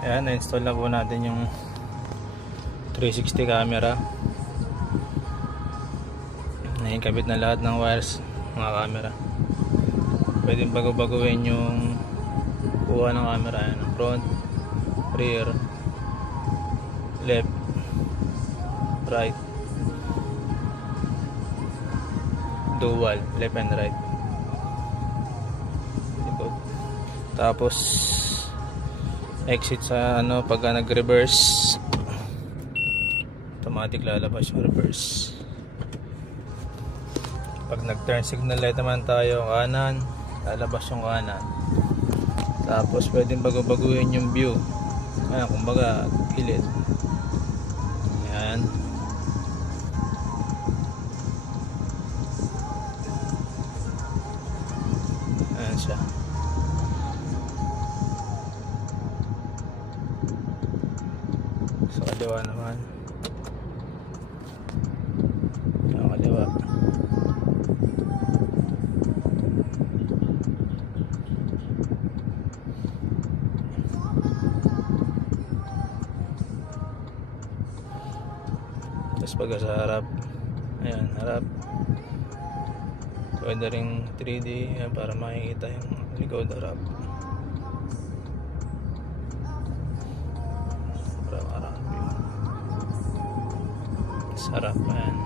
Ayan, na-install na po natin yung 360 camera. Nakikabit na lahat ng wires mga camera. Pwede bago-baguhin yung kuha ng camera. Ayan, front, rear, left, right, dual, left and right. Tapos exit sa ano pagka nag-reverse, automatic lalabas yung reverse. Pag nag-turn signal light naman tayo kanan, lalabas yung kanan. Tapos pwedeng bago-baguhin yung view. Ayan, kumbaga gilid. Ayan. Ayan siya. Sa kaliwa naman. Sa kaliwa. Tapos pag sa harap, ayan, harap. Pwede ring 3D, ayan, para makikita yung likod harap. Sarap, ayan.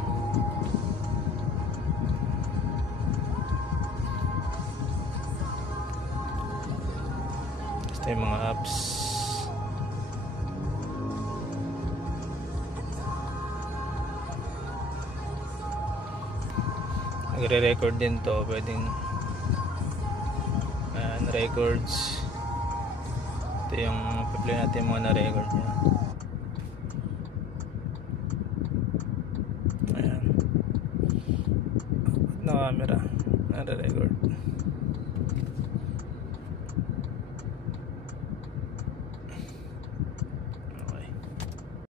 Ito yung mga apps. Nagre-record din to, pwedeng ayan, records. Ito yung pa-play natin mga na-record niya. Ayan, na camera, nare-record.